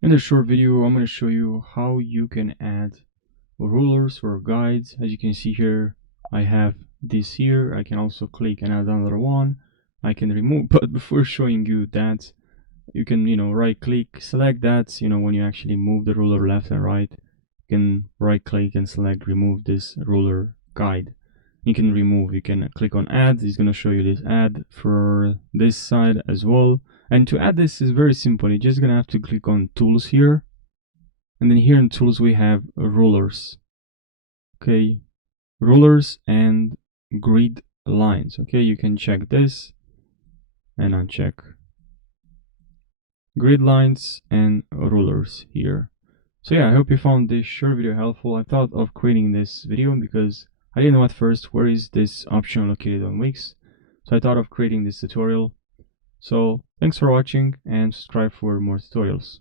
In this short video, I'm going to show you how you can add rulers or guides. As you can see here, I have this here. I can also click and add another one. I can remove, but before showing you that, you can, right click, select that, when you actually move the ruler left and right, you can right click and select remove this ruler guide. You can remove, you can click on add. It's going to show you this add for this side as well. And to add this is very simple. You're just going to have to click on tools here, and then here in tools we have rulers. Okay, rulers and grid lines. Okay, you can check this and uncheck grid lines and rulers here. So yeah, I hope you found this short video helpful. I thought of creating this video because I didn't know at first where is this option located on Wix. So I thought of creating this tutorial. So thanks for watching and subscribe for more tutorials.